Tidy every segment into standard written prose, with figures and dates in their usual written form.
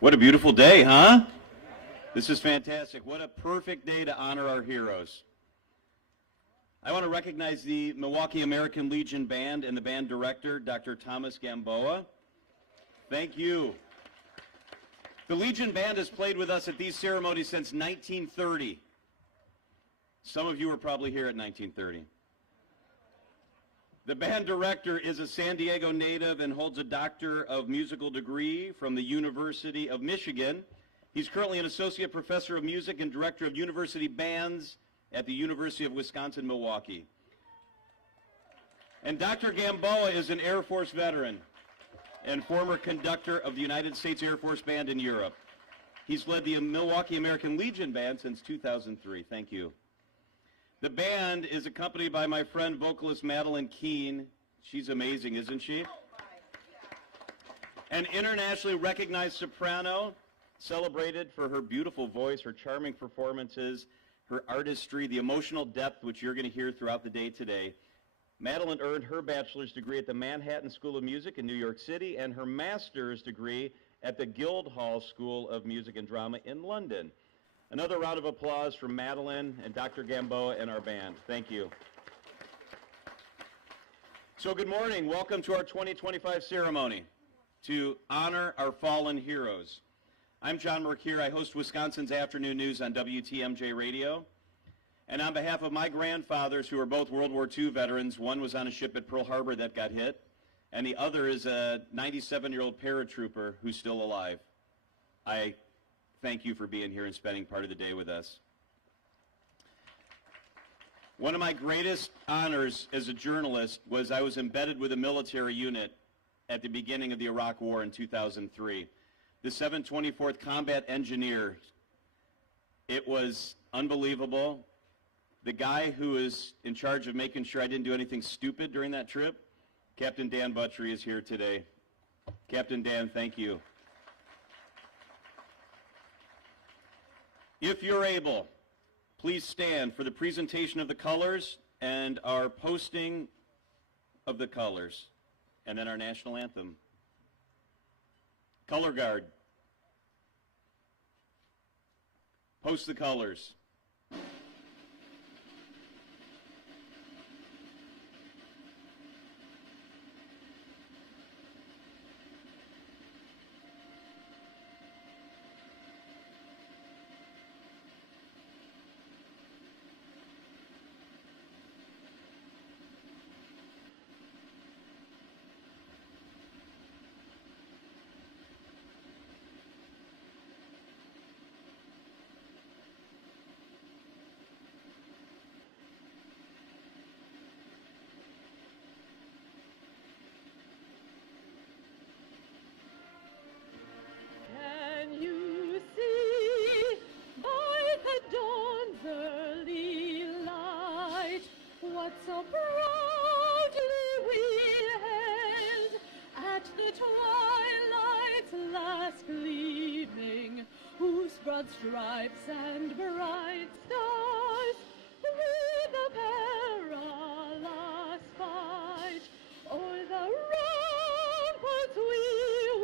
What a beautiful day, huh? This is fantastic. What a perfect day to honor our heroes. I want to recognize the Milwaukee American Legion Band and the band director, Dr. Thomas Gamboa. Thank you. The Legion Band has played with us at these ceremonies since 1930. Some of you were probably here at 1930. The band director is a San Diego native and holds a Doctor of Musical degree from the University of Michigan. He's currently an associate professor of music and director of university bands at the University of Wisconsin-Milwaukee. And Dr. Gamboa is an Air Force veteran and former conductor of the United States Air Force Band in Europe. He's led the Milwaukee American Legion Band since 2003. Thank you. The band is accompanied by my friend vocalist Madeline Keene. She's amazing, isn't she? An internationally recognized soprano, celebrated for her beautiful voice, her charming performances, her artistry, the emotional depth which you're going to hear throughout the day today. Madeline earned her bachelor's degree at the Manhattan School of Music in New York City and her master's degree at the Guildhall School of Music and Drama in London. Another round of applause for Madeline and Dr. Gamboa and our band. Thank you. So good morning. Welcome to our 2025 ceremony to honor our fallen heroes. I'm John Mercure. I host Wisconsin's Afternoon News on WTMJ Radio. And on behalf of my grandfathers, who are both World War II veterans, one was on a ship at Pearl Harbor that got hit, and the other is a 97-year-old paratrooper who's still alive. I thank you for being here and spending part of the day with us. One of my greatest honors as a journalist was I was embedded with a military unit at the beginning of the Iraq War in 2003. The 724th Combat Engineer. It was unbelievable. The guy who was in charge of making sure I didn't do anything stupid during that trip, Captain Dan Buttrey, is here today. Captain Dan, thank you. If you're able, please stand for the presentation of the colors and our posting of the colors, and then our national anthem. Color guard. Post the colors. So proudly we hailed at the twilight's last gleaming, whose broad stripes and bright stars through the perilous fight o'er the ramparts we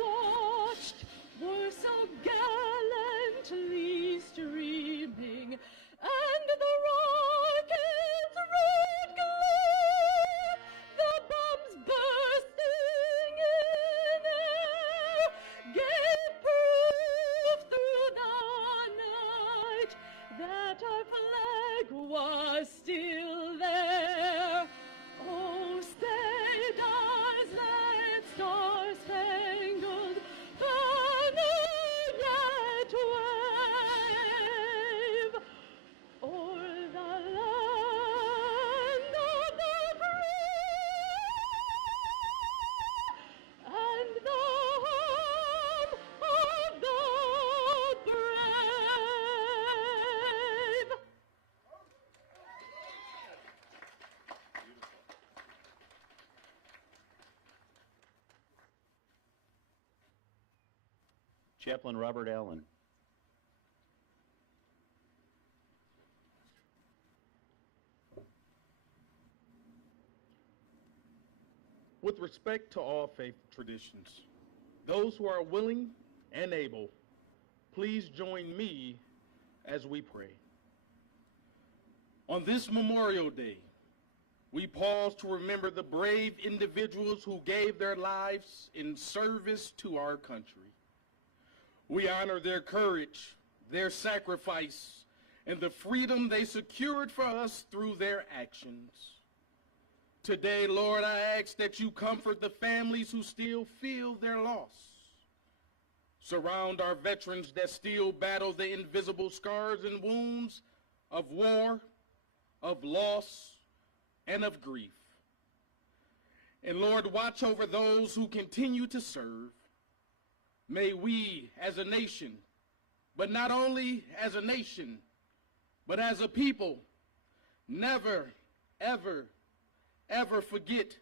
watched were so gallantly streaming, and the rockets red glare, the bombs bursting in air, gave proof through the night that our flag was still there. Oh, say does that star-spangled banner yet wave o'er the land of the free and the home of the brave? Chaplain Robert Allen. With respect to all faith traditions, those who are willing and able Please join me as we pray. On this Memorial Day, we pause to remember the brave individuals who gave their lives in service to our country. We honor their courage, their sacrifice, and the freedom they secured for us through their actions. Today, Lord, I ask that you comfort the families who still feel their loss. Surround our veterans that still battle the invisible scars and wounds of war, of loss, and of grief. And Lord, watch over those who continue to serve. May we as a nation, but not only as a nation, but as a people, never, ever, ever forget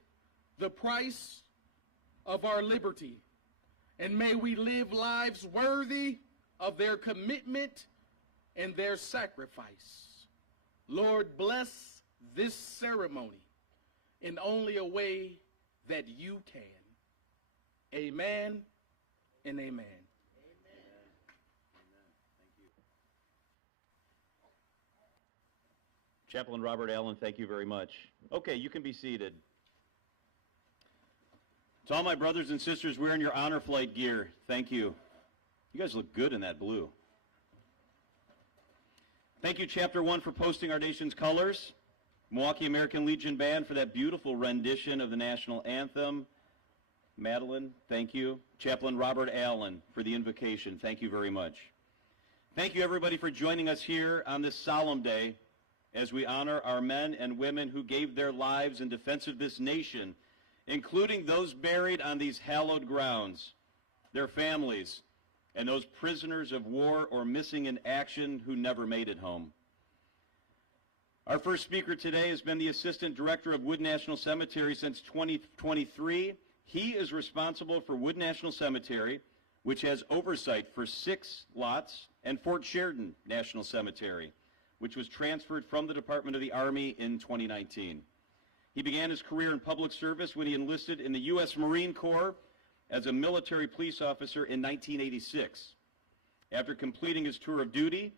the price of our liberty. And may we live lives worthy of their commitment and their sacrifice. Lord, bless this ceremony in only a way that you can. Amen and amen. Chaplain Robert Allen, thank you very much. Okay, you can be seated. To all my brothers and sisters wearing your honor flight gear, thank you. You guys look good in that blue. Thank you, Chapter 1, for posting our nation's colors. Milwaukee American Legion Band for that beautiful rendition of the national anthem. Madeline, thank you. Chaplain Robert Allen for the invocation, thank you very much. Thank you, everybody, for joining us here on this solemn day as we honor our men and women who gave their lives in defense of this nation, including those buried on these hallowed grounds, their families, and those prisoners of war or missing in action who never made it home. Our first speaker today has been the Assistant Director of Wood National Cemetery since 2023. He is responsible for Wood National Cemetery, which has oversight for 6 lots, and Fort Sheridan National Cemetery, which was transferred from the Department of the Army in 2019. He began his career in public service when he enlisted in the U.S. Marine Corps as a military police officer in 1986. After completing his tour of duty,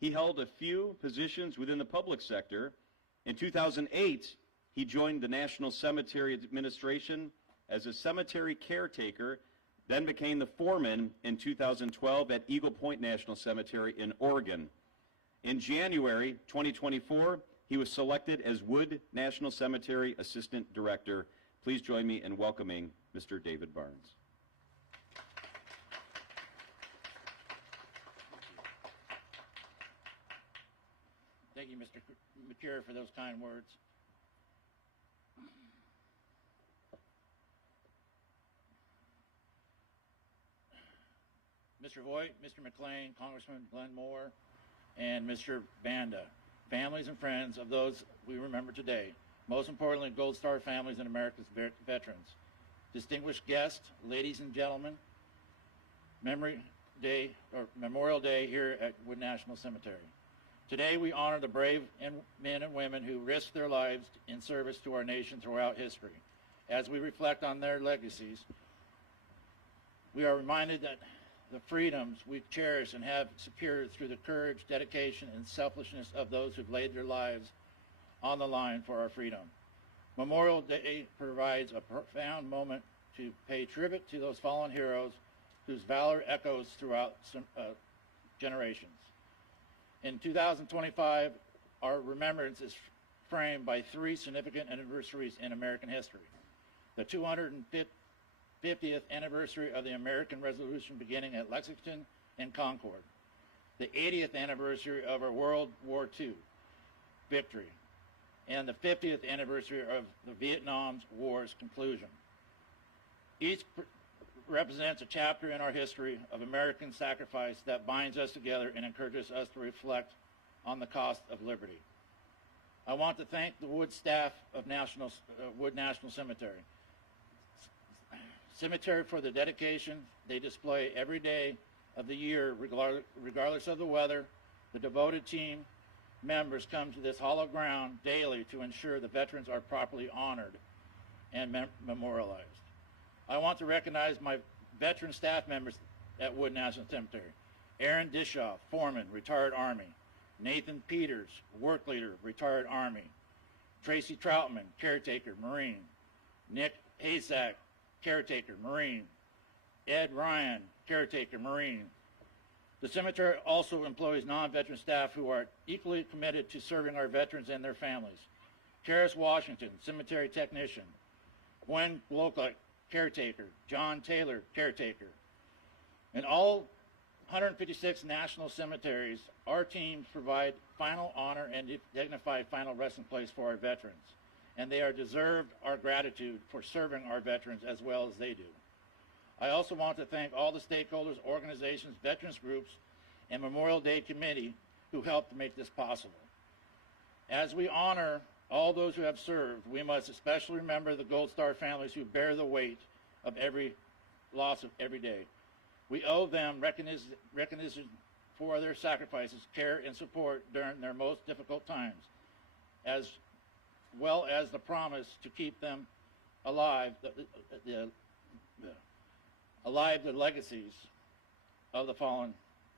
he held a few positions within the public sector. In 2008, he joined the National Cemetery Administration as a cemetery caretaker, then became the foreman in 2012 at Eagle Point National Cemetery in Oregon. In January 2024, he was selected as Wood National Cemetery Assistant Director. Please join me in welcoming Mr. David Barnes. Thank you, Mr. McCure, for those kind words. Mr. Voigt, Mr. McLean, Congressman Glenn Moore, and Mr. Banda, families and friends of those we remember today, most importantly, Gold Star families and America's veterans, distinguished guests, ladies and gentlemen, Memorial Day here at Wood National Cemetery. Today we honor the brave men and women who risked their lives in service to our nation throughout history. As we reflect on their legacies, we are reminded that the freedoms we cherish and have secured through the courage, dedication, and selflessness of those who've laid their lives on the line for our freedom. Memorial Day provides a profound moment to pay tribute to those fallen heroes whose valor echoes throughout generations. In 2025, our remembrance is framed by 3 significant anniversaries in American history. The 250th anniversary of the American Revolution beginning at Lexington and Concord. The 80th anniversary of our World War II victory. And the 50th anniversary of the Vietnam War's conclusion. Each represents a chapter in our history of American sacrifice that binds us together and encourages us to reflect on the cost of liberty. I want to thank the Wood staff of Wood National Cemetery for the dedication they display every day of the year, regardless of the weather. The devoted team members come to this hallowed ground daily to ensure the veterans are properly honored and memorialized. I want to recognize my veteran staff members at Wood National Cemetery. Aaron Dishoff, foreman, retired Army. Nathan Peters, work leader, retired Army. Tracy Troutman, caretaker, Marine. Nick Hasak, caretaker, Marine. Ed Ryan, caretaker, Marine. The cemetery also employs non-veteran staff who are equally committed to serving our veterans and their families. Karis Washington, cemetery technician. Gwen Glocott, caretaker. John Taylor, caretaker. In all 156 national cemeteries, our teams provide final honor and dignified final resting place for our veterans, and they are deserved our gratitude for serving our veterans as well as they do. I also want to thank all the stakeholders, organizations, veterans groups, and Memorial Day Committee who helped to make this possible. As we honor all those who have served, we must especially remember the Gold Star families who bear the weight of every loss of every day. We owe them recognition for their sacrifices, care, and support during their most difficult times, as well as the promise to keep them alive, the legacies of the fallen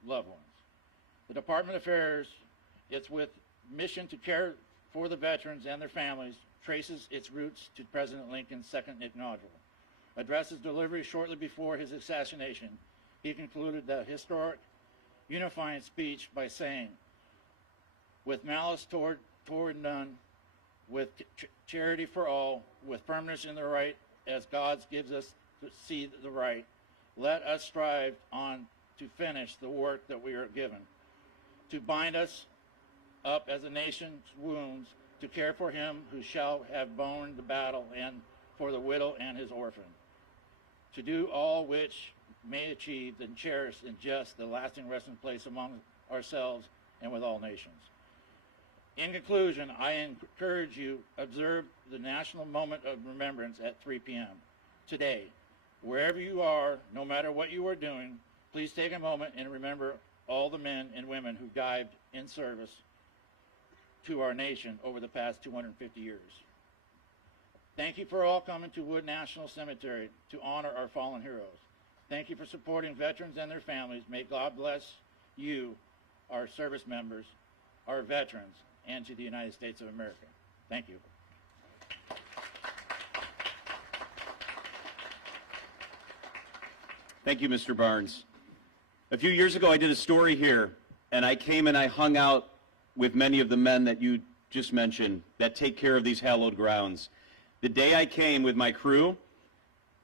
loved ones. The Department of Affairs, it's with mission to care for the veterans and their families, traces its roots to President Lincoln's second inaugural address. His delivery shortly before his assassination, he concluded the historic unifying speech by saying, with malice toward none, with charity for all, with firmness in the right, as God gives us to see the right, let us strive on to finish the work that we are given, to bind us up as a nation's wounds, to care for him who shall have borne the battle, and for the widow and his orphan, to do all which may achieve and cherish and just the lasting resting place among ourselves and with all nations. In conclusion, I encourage you observe the national moment of remembrance at 3 p.m. today. Wherever you are, no matter what you are doing, please take a moment and remember all the men and women who died in service to our nation over the past 250 years. Thank you for all coming to Wood National Cemetery to honor our fallen heroes. Thank you for supporting veterans and their families. May God bless you, our service members, our veterans, and to the United States of America. Thank you. Thank you, Mr. Barnes. A few years ago, I did a story here, and I came and I hung out with many of the men that you just mentioned that take care of these hallowed grounds. The day I came with my crew,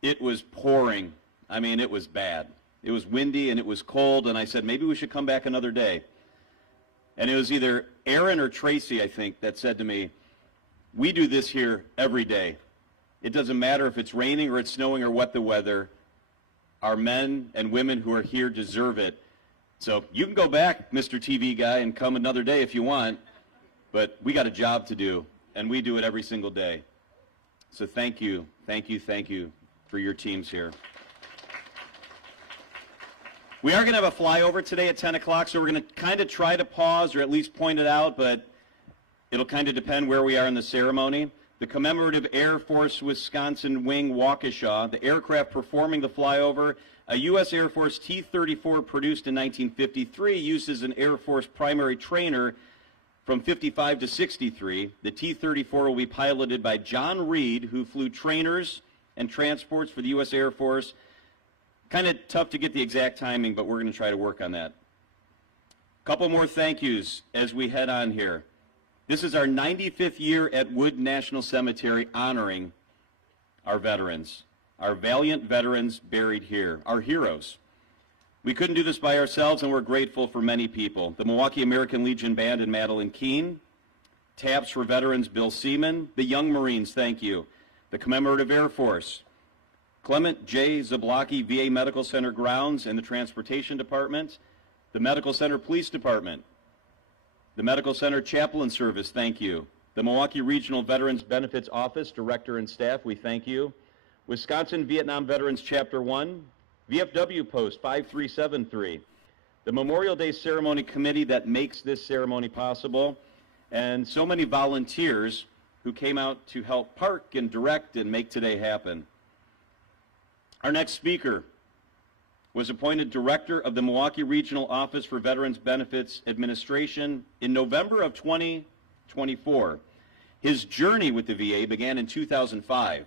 it was pouring. I mean, it was bad. It was windy and it was cold, and I said, maybe we should come back another day. And it was either Aaron or Tracy, I think, that said to me, we do this here every day. It doesn't matter if it's raining or it's snowing or what the weather. Our men and women who are here deserve it. So you can go back, Mr. TV guy, and come another day if you want, but we got a job to do, and we do it every single day. So thank you for your teams here. We are going to have a flyover today at 10 o'clock, so we're going to kind of try to pause or at least point it out, but it'll kind of depend where we are in the ceremony. The Commemorative Air Force Wisconsin Wing Waukesha, the aircraft performing the flyover, a U.S. Air Force T-34 produced in 1953, used as an Air Force primary trainer from 55 to 63. The T-34 will be piloted by John Reed, who flew trainers and transports for the U.S. Air Force. Kind of tough to get the exact timing, but we're going to try to work on that. A couple more thank yous as we head on here. This is our 95th year at Wood National Cemetery honoring our veterans, our valiant veterans buried here, our heroes. We couldn't do this by ourselves, and we're grateful for many people. The Milwaukee American Legion Band and Madeline Keene, Taps for Veterans Bill Seaman, the Young Marines, thank you, the Commemorative Air Force, Clement J. Zablocki VA Medical Center Grounds and the Transportation Department, the Medical Center Police Department, the Medical Center Chaplain Service, thank you. The Milwaukee Regional Veterans Benefits Office, Director and staff, we thank you. Wisconsin Vietnam Veterans Chapter 1, VFW Post 5373, the Memorial Day Ceremony Committee that makes this ceremony possible, and so many volunteers who came out to help park and direct and make today happen. Our next speaker was appointed Director of the Milwaukee Regional Office for Veterans Benefits Administration in November of 2024. His journey with the VA began in 2005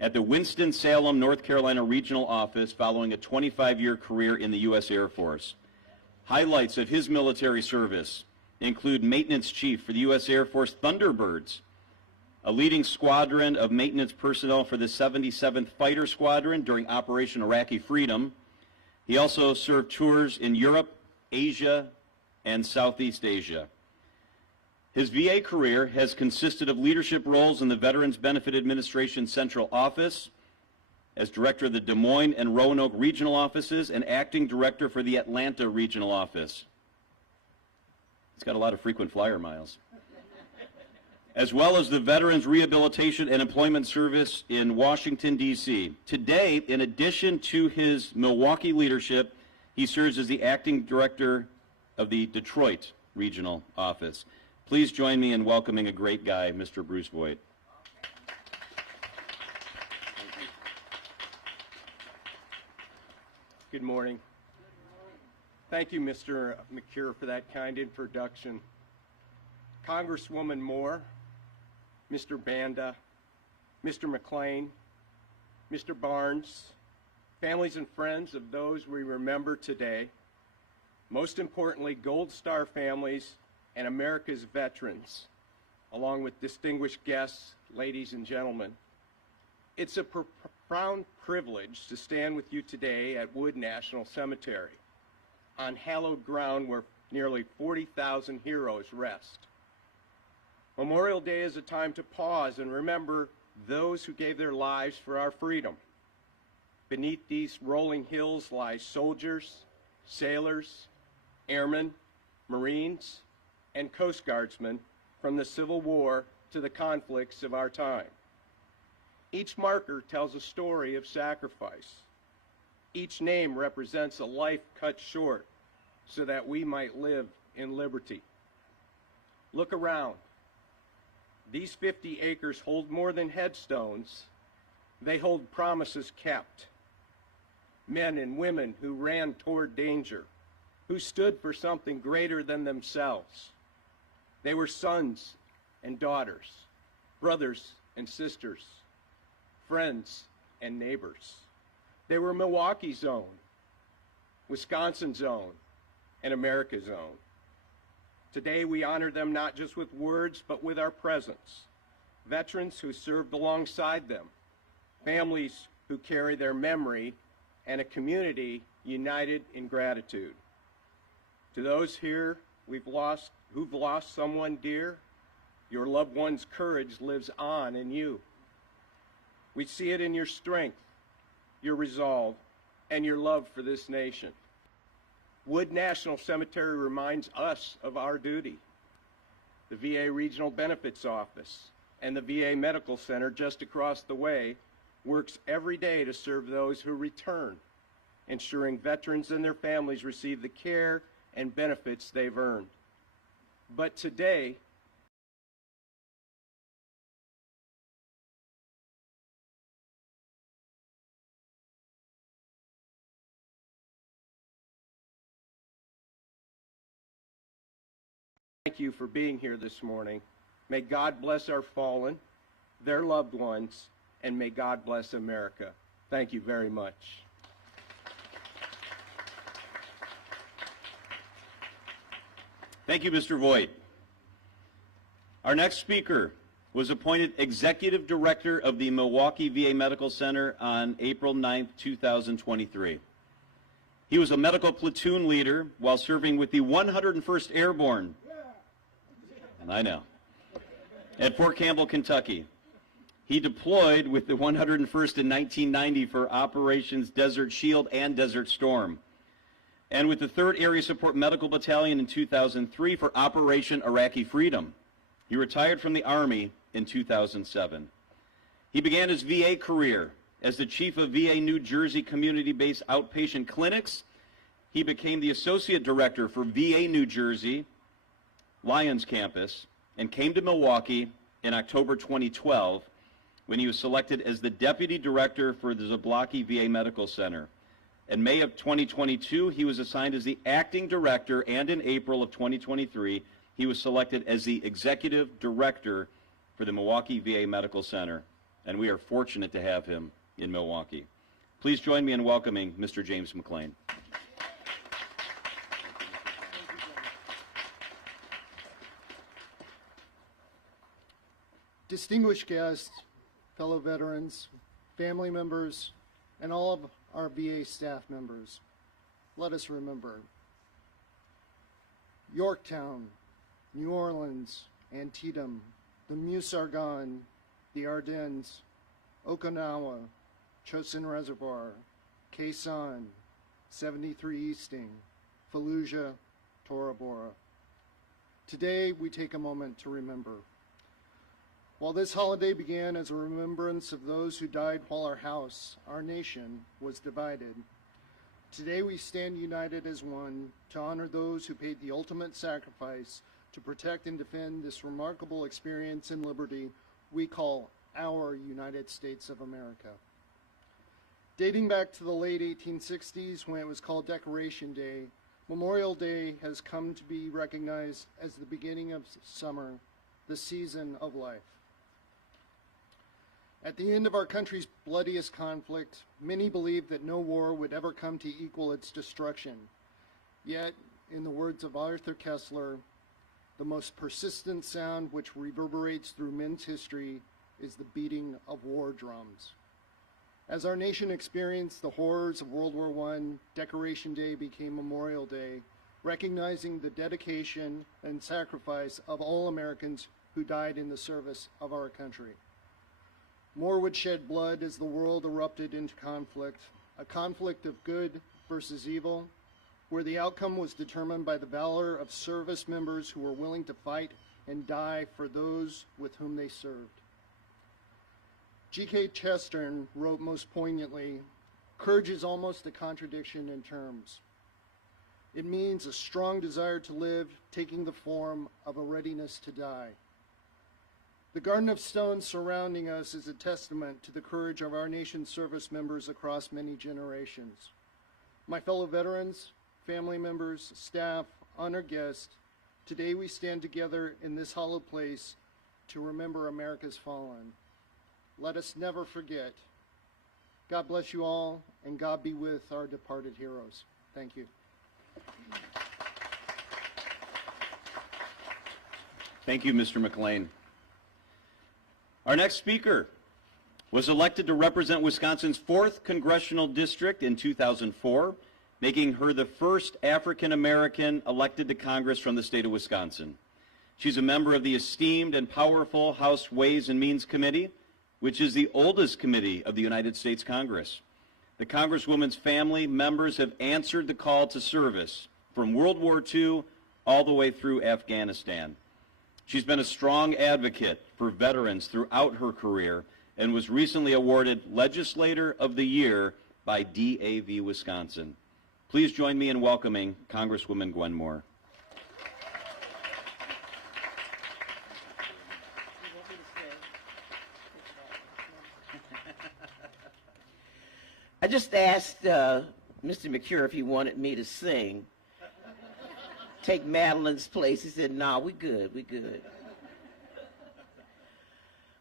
at the Winston-Salem, North Carolina Regional Office following a 25-year career in the U.S. Air Force. Highlights of his military service include Maintenance Chief for the U.S. Air Force Thunderbirds, a leading squadron of maintenance personnel for the 77th Fighter Squadron during Operation Iraqi Freedom. He also served tours in Europe, Asia, and Southeast Asia. His VA career has consisted of leadership roles in the Veterans Benefit Administration Central Office, as Director of the Des Moines and Roanoke Regional Offices, and Acting Director for the Atlanta Regional Office. He's got a lot of frequent flyer miles. As well as the Veterans Rehabilitation and Employment Service in Washington, D.C. Today, in addition to his Milwaukee leadership, he serves as the Acting Director of the Detroit Regional Office. Please join me in welcoming a great guy, Mr. Bruce Voigt. Good morning. Thank you, Mr. McCure, for that kind introduction. Congresswoman Moore, Mr. Banda, Mr. McLean, Mr. Barnes, families and friends of those we remember today, most importantly, Gold Star families and America's veterans, along with distinguished guests, ladies and gentlemen. It's a profound privilege to stand with you today at Wood National Cemetery, on hallowed ground where nearly 40,000 heroes rest. Memorial Day is a time to pause and remember those who gave their lives for our freedom. Beneath these rolling hills lie soldiers, sailors, airmen, Marines, and Coast Guardsmen from the Civil War to the conflicts of our time. Each marker tells a story of sacrifice. Each name represents a life cut short so that we might live in liberty. Look around. These 50 acres hold more than headstones. They hold promises kept. Men and women who ran toward danger, who stood for something greater than themselves. They were sons and daughters, brothers and sisters, friends and neighbors. They were Milwaukee's own, Wisconsin's own, and America's own. Today we honor them not just with words, but with our presence. Veterans who served alongside them, families who carry their memory, and a community united in gratitude. To those here who've lost someone dear, your loved one's courage lives on in you. We see it in your strength, your resolve, and your love for this nation. Wood National Cemetery reminds us of our duty. The VA Regional Benefits Office and the VA Medical Center just across the way works every day to serve those who return, ensuring veterans and their families receive the care and benefits they've earned. But today, thank you for being here this morning. May God bless our fallen, their loved ones, and may God bless America. Thank you very much. Thank you, Mr. Voigt. Our next speaker was appointed Executive Director of the Milwaukee VA Medical Center on April 9, 2023. He was a medical platoon leader while serving with the 101st Airborne, I know, at Fort Campbell, Kentucky. He deployed with the 101st in 1990 for Operations Desert Shield and Desert Storm, and with the 3rd Area Support Medical Battalion in 2003 for Operation Iraqi Freedom. He retired from the Army in 2007. He began his VA career as the chief of VA New Jersey community-based outpatient clinics. He became the associate director for VA New Jersey Lyons campus and came to Milwaukee in October 2012 when he was selected as the deputy director for the Zablocki VA Medical Center. In May of 2022, he was assigned as the acting director, and in April of 2023, he was selected as the executive director for the Milwaukee VA Medical Center, and we are fortunate to have him in Milwaukee. Please join me in welcoming Mr. James McLean. Distinguished guests, fellow veterans, family members, and all of our VA staff members, let us remember Yorktown, New Orleans, Antietam, the Meuse-Argonne, the Ardennes, Okinawa, Chosin Reservoir, Khe Sanh, 73 Easting, Fallujah, Tora Bora. Today, we take a moment to remember. While this holiday began as a remembrance of those who died while our nation, was divided, today we stand united as one to honor those who paid the ultimate sacrifice to protect and defend this remarkable experience and liberty we call our United States of America. Dating back to the late 1860s, when it was called Decoration Day, Memorial Day has come to be recognized as the beginning of summer, the season of life. At the end of our country's bloodiest conflict, many believed that no war would ever come to equal its destruction. Yet, in the words of Arthur Kessler, the most persistent sound which reverberates through men's history is the beating of war drums. As our nation experienced the horrors of World War I, Decoration Day became Memorial Day, recognizing the dedication and sacrifice of all Americans who died in the service of our country. More would shed blood as the world erupted into conflict, a conflict of good versus evil, where the outcome was determined by the valor of service members who were willing to fight and die for those with whom they served. G.K. Chesterton wrote most poignantly, "Courage is almost a contradiction in terms. It means a strong desire to live, taking the form of a readiness to die." The garden of stones surrounding us is a testament to the courage of our nation's service members across many generations. My fellow veterans, family members, staff, honored guests, today we stand together in this hollow place to remember America's fallen. Let us never forget. God bless you all, and God be with our departed heroes. Thank you. Thank you, Mr. McLean. Our next speaker was elected to represent Wisconsin's 4th Congressional District in 2004, making her the first African American elected to Congress from the state of Wisconsin. She's a member of the esteemed and powerful House Ways and Means Committee, which is the oldest committee of the United States Congress. The Congresswoman's family members have answered the call to service from World War II all the way through Afghanistan. She's been a strong advocate for veterans throughout her career and was recently awarded Legislator of the Year by DAV Wisconsin. Please join me in welcoming Congresswoman Gwen Moore. I just asked Mr. McCure if he wanted me to sing. Take Madeline's place. He said, "No, we good, we good."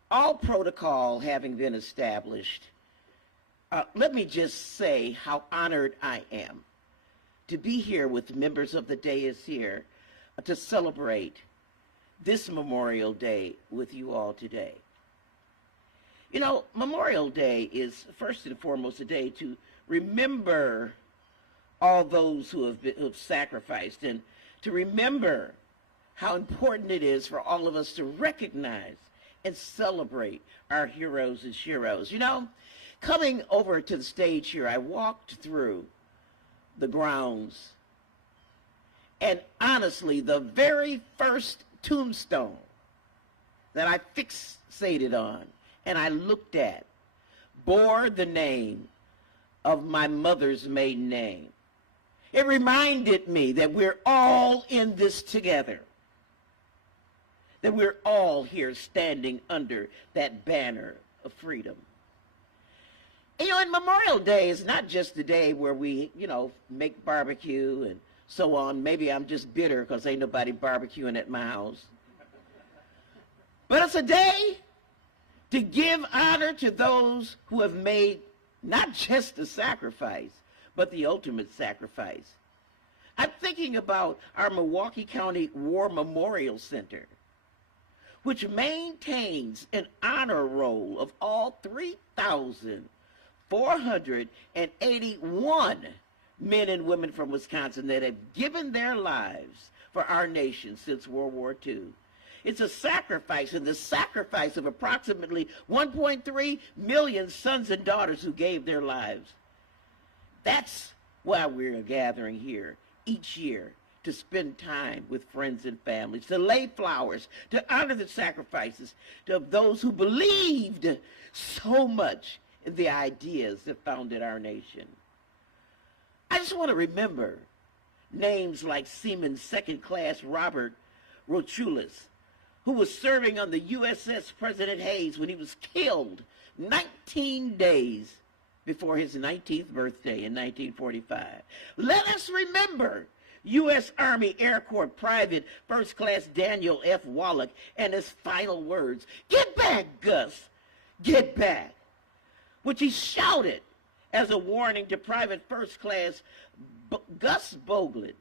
All protocol having been established, let me just say how honored I am to be here with members of the dais here to celebrate this Memorial Day with you all today. You know, Memorial Day is first and foremost a day to remember all those who have sacrificed, and to remember how important it is for all of us to recognize and celebrate our heroes and sheroes. You know, coming over to the stage here, I walked through the grounds, and honestly, the very first tombstone that I fixated on and I looked at bore the name of my mother's maiden name. It reminded me that we're all in this together, that we're all here standing under that banner of freedom. You know, and Memorial Day is not just the day where we, you know, make barbecue and so on. Maybe I'm just bitter because ain't nobody barbecuing at my house. But it's a day to give honor to those who have made not just the sacrifice, but the ultimate sacrifice. I'm thinking about our Milwaukee County War Memorial Center, which maintains an honor roll of all 3,481 men and women from Wisconsin that have given their lives for our nation since World War II. It's a sacrifice, and the sacrifice of approximately 1.3 million sons and daughters who gave their lives. That's why we're gathering here each year, to spend time with friends and families, to lay flowers, to honor the sacrifices of those who believed so much in the ideas that founded our nation. I just want to remember names like Seaman Second Class Robert Rochulis, who was serving on the USS President Hayes when he was killed 19 days before his 19th birthday in 1945. Let us remember U.S. Army Air Corps Private First Class Daniel F. Wallach and his final words, "Get back, Gus, get back," which he shouted as a warning to Private First Class Gus Bogild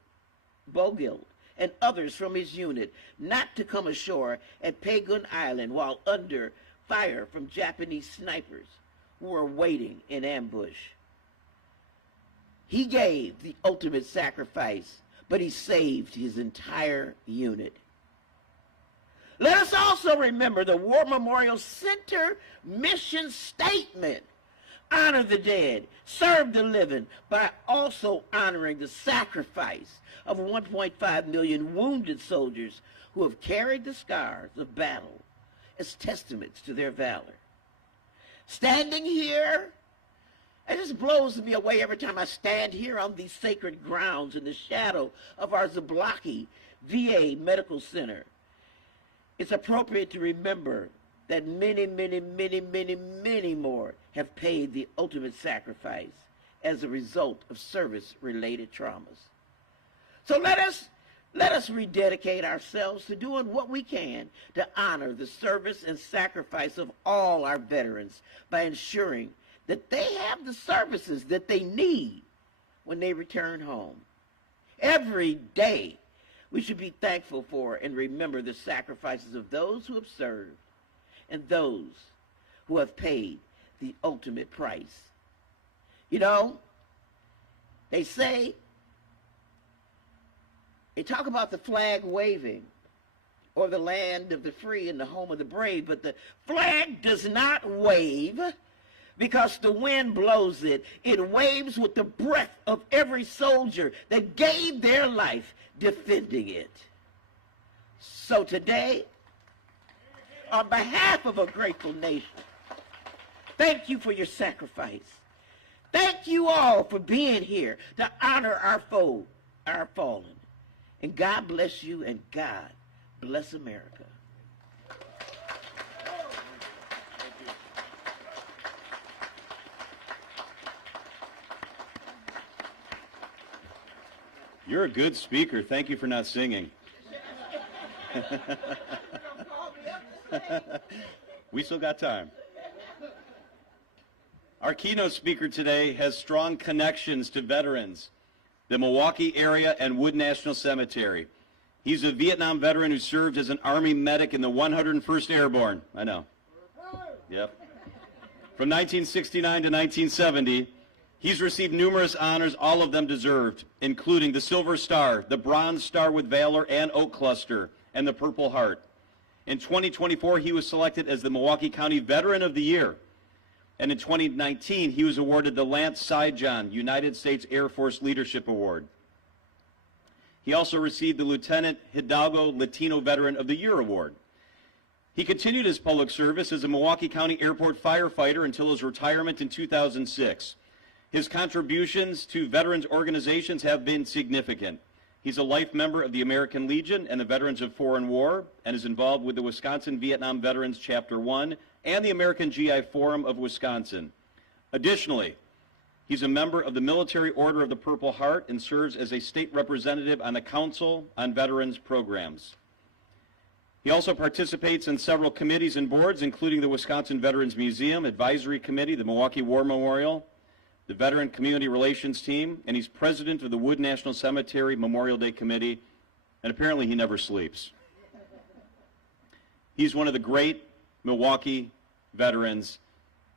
and others from his unit not to come ashore at Pagan Island while under fire from Japanese snipers who were waiting in ambush. He gave the ultimate sacrifice, but he saved his entire unit. Let us also remember the War Memorial Center mission statement. Honor the dead, serve the living, by also honoring the sacrifice of 1.5 million wounded soldiers who have carried the scars of battle as testaments to their valor. Standing here, it just blows me away every time I stand here on these sacred grounds in the shadow of our Milwaukee VA Medical Center. It's appropriate to remember that many, many, many, many, many more have paid the ultimate sacrifice as a result of service-related traumas. So let us rededicate ourselves to doing what we can to honor the service and sacrifice of all our veterans by ensuring that they have the services that they need when they return home. Every day, we should be thankful for and remember the sacrifices of those who have served and those who have paid the ultimate price. You know, they talk about the flag waving or the land of the free and the home of the brave, but the flag does not wave because the wind blows it. It waves with the breath of every soldier that gave their life defending it. So today, on behalf of a grateful nation, thank you for your sacrifice. Thank you all for being here to honor our foe, our fallen. And God bless you, and God bless America. You're a good speaker. Thank you for not singing. We still got time. Our keynote speaker today has strong connections to veterans, the Milwaukee area, and Wood National Cemetery. He's a Vietnam veteran who served as an Army medic in the 101st Airborne. I know. Yep. From 1969 to 1970, he's received numerous honors, all of them deserved, including the Silver Star, the Bronze Star with Valor and Oak Cluster, and the Purple Heart. In 2024, he was selected as the Milwaukee County Veteran of the Year. And in 2019, he was awarded the Lance Sijon United States Air Force Leadership Award. He also received the Lieutenant Hidalgo Latino Veteran of the Year Award. He continued his public service as a Milwaukee County Airport firefighter until his retirement in 2006. His contributions to veterans organizations have been significant. He's a life member of the American Legion and the Veterans of Foreign War, and is involved with the Wisconsin Vietnam Veterans Chapter 1 and the American GI Forum of Wisconsin. Additionally, he's a member of the Military Order of the Purple Heart and serves as a state representative on the Council on Veterans Programs. He also participates in several committees and boards, including the Wisconsin Veterans Museum Advisory Committee, the Milwaukee War Memorial, the Veteran Community Relations Team, and he's president of the Wood National Cemetery Memorial Day Committee, and apparently he never sleeps. He's one of the great Milwaukee veterans.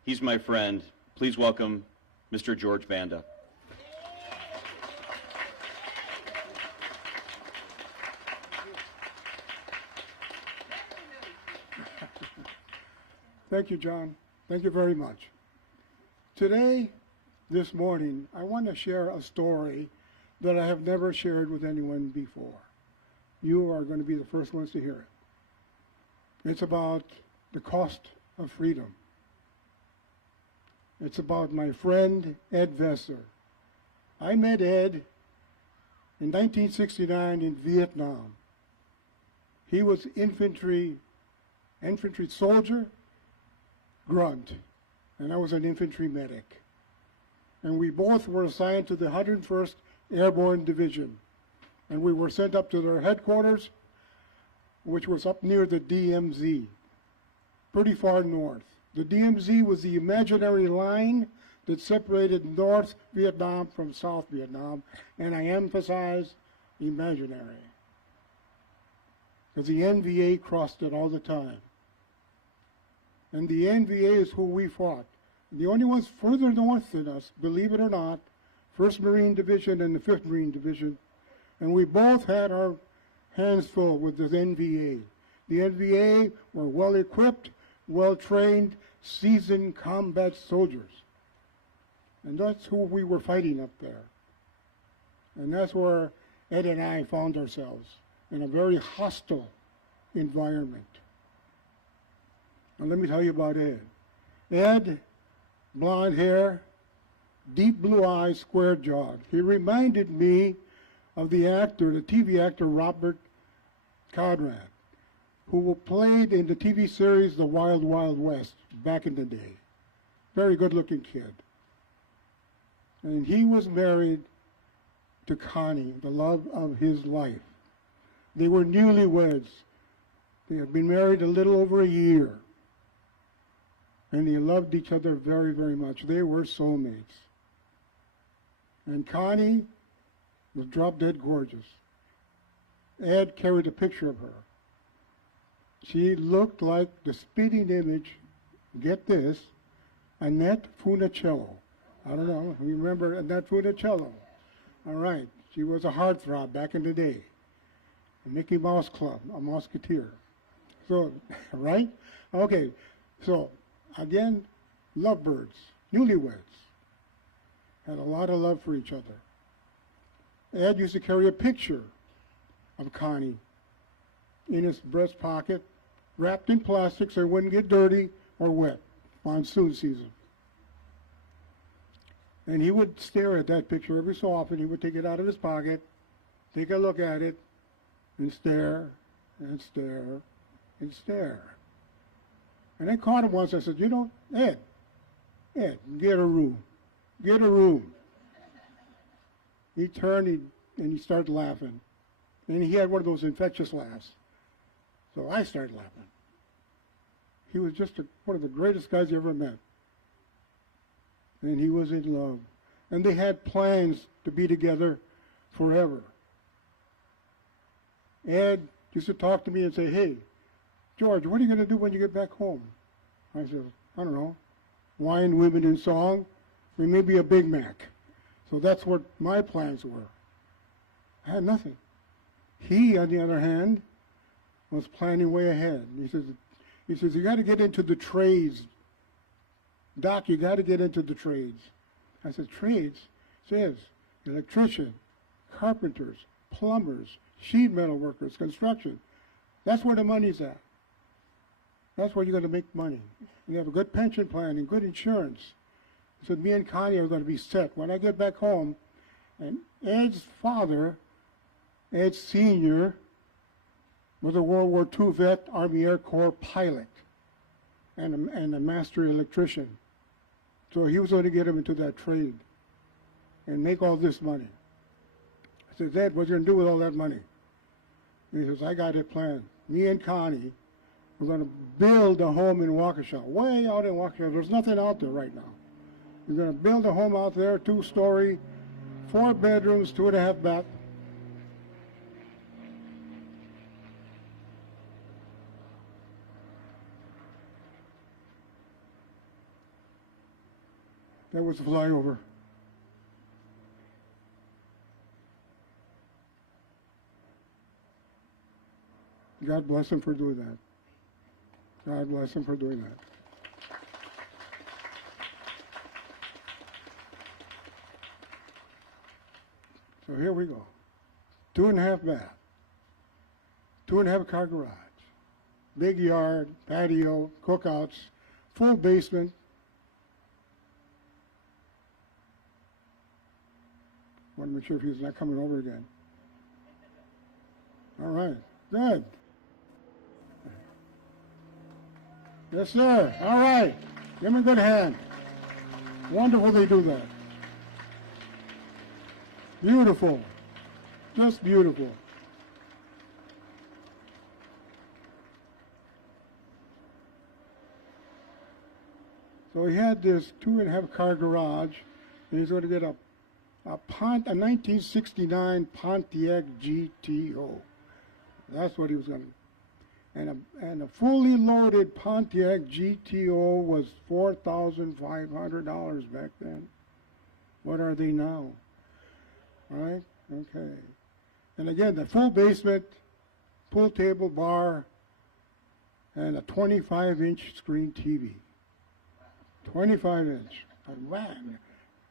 He's my friend. Please welcome Mr. George Banda. Thank you, John. Thank you very much. Today, this morning, I want to share a story that I have never shared with anyone before. You are going to be the first ones to hear it. It's about the cost of freedom. It's about my friend, Ed Vesser. I met Ed in 1969 in Vietnam. He was infantry soldier, grunt, and I was an infantry medic. And we both were assigned to the 101st Airborne Division. And we were sent up to their headquarters, which was up near the DMZ, pretty far north. The DMZ was the imaginary line that separated North Vietnam from South Vietnam, and I emphasize imaginary, because the NVA crossed it all the time. And the NVA is who we fought. The only ones further north than us, believe it or not, 1st Marine Division and the 5th Marine Division, and we both had our hands full with the NVA. The NVA were well-equipped, well-trained, seasoned combat soldiers. And that's who we were fighting up there. And that's where Ed and I found ourselves, in a very hostile environment. Now let me tell you about Ed. Ed, blonde hair, deep blue eyes, square jawed. He reminded me of the actor, the TV actor Robert Conrad, who played in the TV series The Wild Wild West back in the day. Very good-looking kid. And he was married to Connie, the love of his life. They were newlyweds. They had been married a little over a year. And they loved each other very, very much. They were soulmates. And Connie was drop-dead gorgeous. Ed carried a picture of her. She looked like the spitting image, get this, Annette Funicello. I don't know, you remember Annette Funicello? All right, she was a heartthrob back in the day. A Mickey Mouse Club, a Musketeer. So, right? Okay, so again, lovebirds, newlyweds, had a lot of love for each other. Ed used to carry a picture of Connie in his breast pocket, wrapped in plastic so it wouldn't get dirty or wet, monsoon season. And he would stare at that picture every so often. He would take it out of his pocket, take a look at it, and stare, and stare, and stare. And I caught him once. I said, you know, Ed, get a room. Get a room. He turned and he started laughing. And he had one of those infectious laughs. So I started laughing. He was just one of the greatest guys you ever met. And he was in love. And they had plans to be together forever. Ed used to talk to me and say, hey, George, what are you going to do when you get back home? I said, I don't know. Wine, women, and song. We may be a Big Mac. So that's what my plans were. I had nothing. He, on the other hand, was planning way ahead. He says, you got to get into the trades. Doc, you got to get into the trades. I said, trades? Says, electrician, carpenters, plumbers, sheet metal workers, construction. That's where the money's at. That's where you're going to make money. You have a good pension plan and good insurance. He said, me and Connie are going to be set. When I get back home, and Ed's father, Ed Sr., was a World War II vet, Army Air Corps pilot, and a master electrician. So he was going to get him into that trade and make all this money. I said, Dad, what are you going to do with all that money? And he says, I got it planned. Me and Connie, we're going to build a home in Waukesha, way out in Waukesha. There's nothing out there right now. We're going to build a home out there, 2-story, 4 bedrooms, 2.5 bath. That was the flyover. God bless him for doing that. God bless him for doing that. So here we go. 2.5 bath, 2.5 car garage, big yard, patio, cookouts, full basement. Want to make sure if he's not coming over again. All right, good. Yes, sir. All right. Give him a good hand. Wonderful they do that. Beautiful. Just beautiful. So he had this 2.5 car garage, and he's going to get a 1969 Pontiac GTO. That's what he was going to. And a fully loaded Pontiac GTO was $4,500 back then. What are they now? All right? Okay. And again, the full basement, pool table, bar, and a 25-inch screen TV. 25-inch. Man,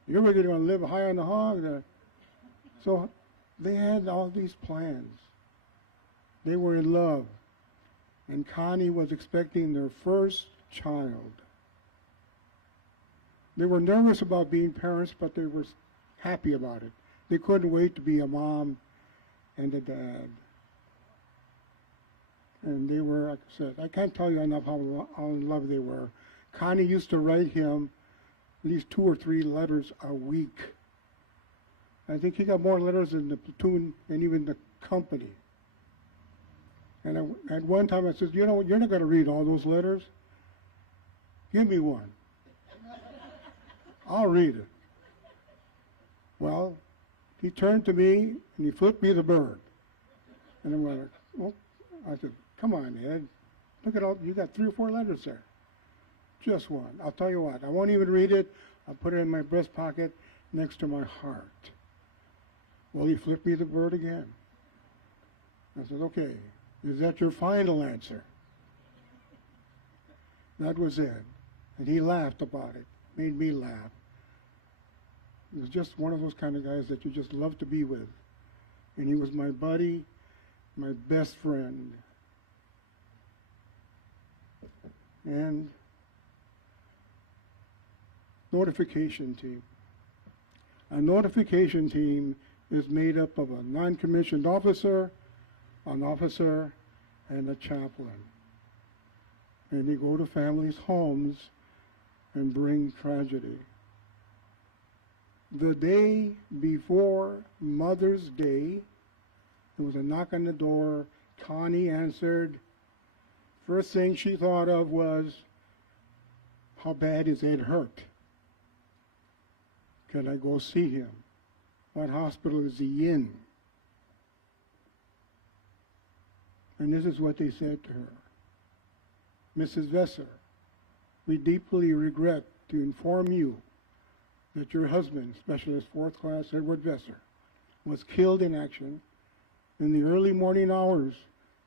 you're really going to live high on the hog. So they had all these plans. They were in love. And Connie was expecting their first child. They were nervous about being parents, but they were happy about it. They couldn't wait to be a mom and a dad. And they were, like I said, I can't tell you enough how in love they were. Connie used to write him at least 2 or 3 letters a week. I think he got more letters in the platoon and even the company. And at one time I said, you know what, you're not going to read all those letters. Give me one. I'll read it. Well, he turned to me and he flipped me the bird. And I'm like, well, I said, come on, Ed. Look at all, you got 3 or 4 letters there. Just one. I'll tell you what, I won't even read it. I'll put it in my breast pocket next to my heart. Well, he flipped me the bird again. I said, okay. Is that your final answer? That was it. And he laughed about it, made me laugh. He was just one of those kind of guys that you just love to be with. And he was my buddy, my best friend. And notification team. A notification team is made up of a non-commissioned officer, an officer, and a chaplain. And they go to families' homes and bring tragedy. The day before Mother's Day, there was a knock on the door. Connie answered. First thing she thought of was, how bad is Ed hurt? Can I go see him? What hospital is he in? And this is what they said to her. Mrs. Vesser, we deeply regret to inform you that your husband, Specialist 4th Class Edward Vesser, was killed in action in the early morning hours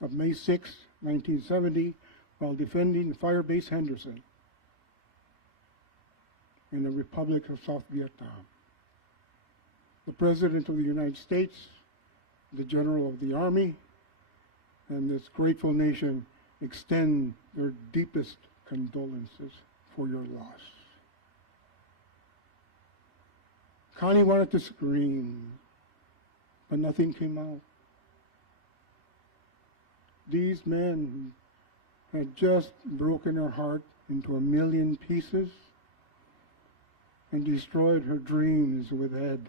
of May 6, 1970, while defending Firebase Henderson in the Republic of South Vietnam. The President of the United States, the General of the Army, and this grateful nation extend their deepest condolences for your loss. Connie wanted to scream, but nothing came out. These men had just broken her heart into 1,000,000 pieces, and destroyed her dreams with Ed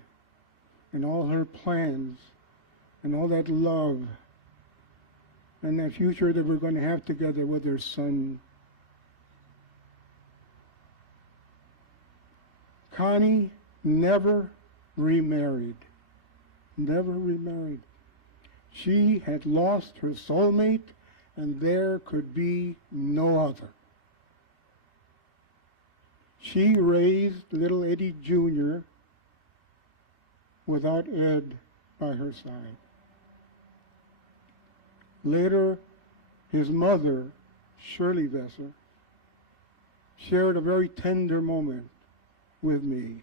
and all her plans and all that love and that future that we're going to have together with her son. Connie never remarried. Never remarried. She had lost her soulmate, and there could be no other. She raised little Eddie Jr. without Ed by her side. Later, his mother, Shirley Vesser, shared a very tender moment with me.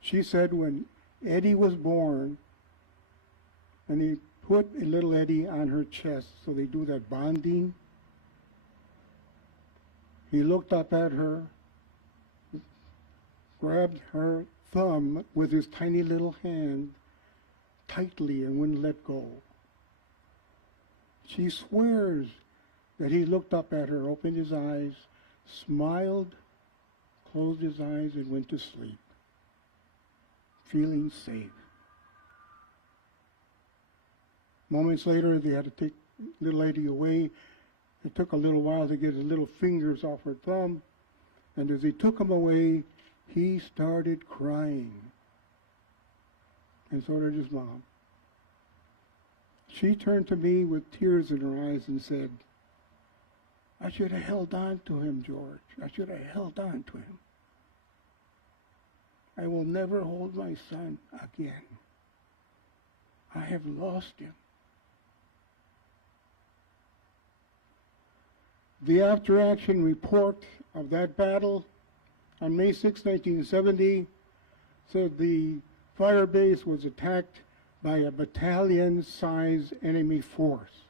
She said when Eddie was born, and he put a little Eddie on her chest, so they do that bonding, he looked up at her, grabbed her thumb with his tiny little hand tightly and wouldn't let go. She swears that he looked up at her, opened his eyes, smiled, closed his eyes, and went to sleep, feeling safe. Moments later, they had to take little lady away. It took a little while to get his little fingers off her thumb, and as they took him away, he started crying, and so did his mom. She turned to me with tears in her eyes and said, "I should have held on to him, George. I should have held on to him. I will never hold my son again. I have lost him." The after-action report of that battle on May 6, 1970, said the fire base was attacked by a battalion-size enemy force.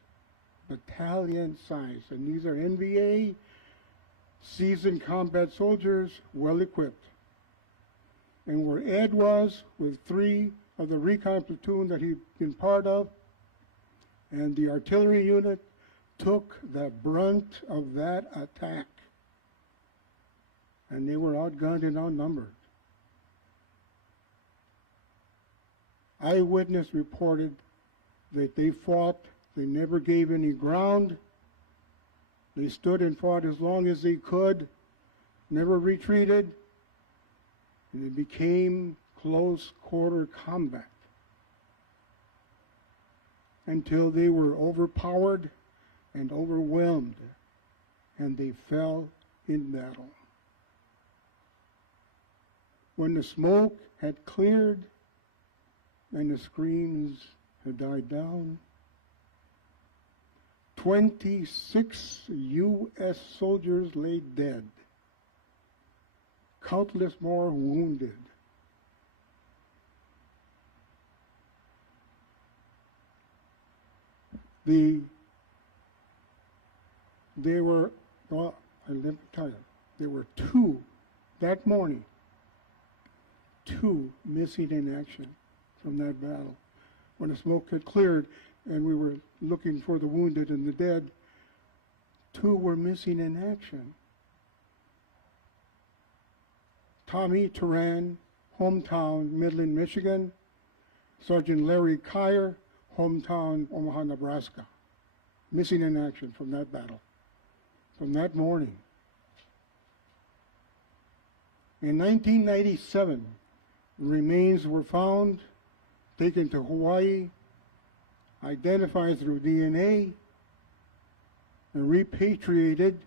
Battalion-size. And these are NVA, seasoned combat soldiers, well-equipped. And where Ed was, with 3 of the recon platoon that he'd been part of, and the artillery unit, took the brunt of that attack. And they were outgunned and outnumbered. Eyewitness reported that they fought, they never gave any ground. They stood and fought as long as they could, never retreated, and it became close quarter combat until they were overpowered and overwhelmed, and they fell in battle. When the smoke had cleared and the screams had died down, 26 U.S. soldiers lay dead, countless more wounded. There were 2 that morning, 2 missing in action from that battle. When the smoke had cleared and we were looking for the wounded and the dead, 2 were missing in action. Tommy Turan, hometown Midland, Michigan. Sergeant Larry Kyer, hometown Omaha, Nebraska. Missing in action from that battle, from that morning. In 1997, remains were found, taken to Hawaii, identified through DNA, and repatriated,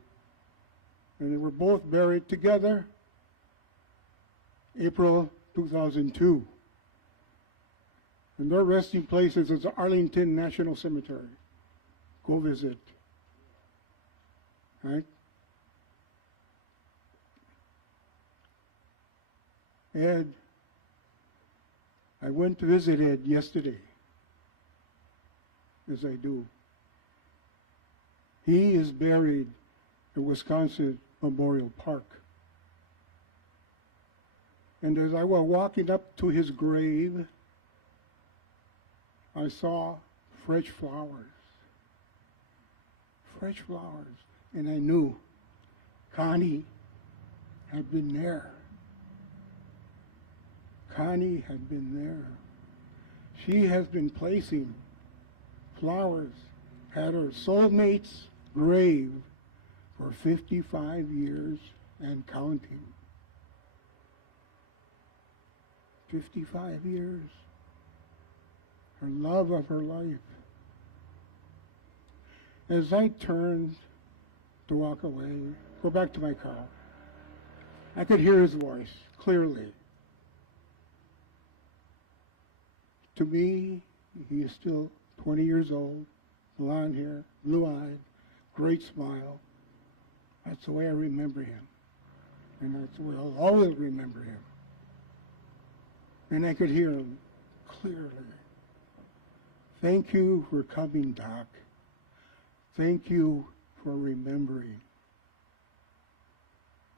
and they were both buried together, April 2002. And their resting places is Arlington National Cemetery. Go visit. Right? Ed, I went to visit Ed yesterday, as I do. He is buried at Wisconsin Memorial Park. And as I was walking up to his grave, I saw fresh flowers. Fresh flowers. And I knew Connie had been there. Connie had been there. She has been placing flowers at her soulmate's grave for 55 years and counting. 55 years. Her love of her life. As I turned to walk away, go back to my car, I could hear his voice clearly. To me, he is still 20 years old, blonde hair, blue-eyed, great smile. That's the way I remember him. And that's the way I'll always remember him. And I could hear him clearly. Thank you for coming, Doc. Thank you for remembering.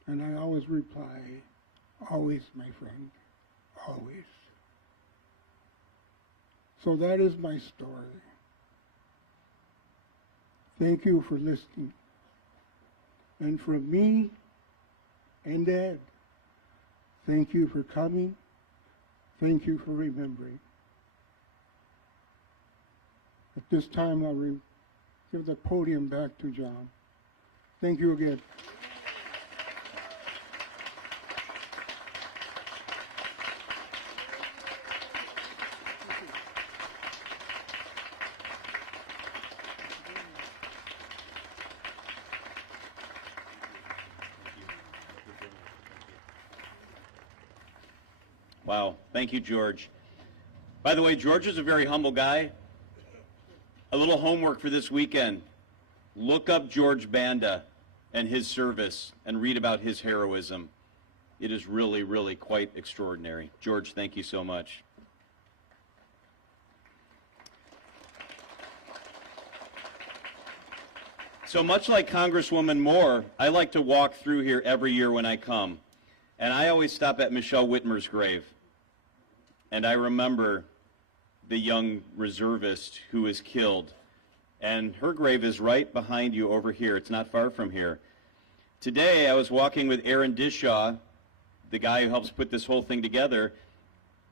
And I always reply, always, my friend, always. So that is my story. Thank you for listening. And from me and Dad, thank you for coming. Thank you for remembering. At this time, I'll give the podium back to John. Thank you again. Wow. Thank you, George. By the way, George is a very humble guy. A little homework for this weekend. Look up George Banda and his service and read about his heroism. It is really, really quite extraordinary. George, thank you so much. So much like Congresswoman Moore, I like to walk through here every year when I come. And I always stop at Michelle Whitmer's grave. And I remember the young reservist who was killed. And her grave is right behind you over here. It's not far from here. Today, I was walking with Aaron Dishaw, the guy who helps put this whole thing together,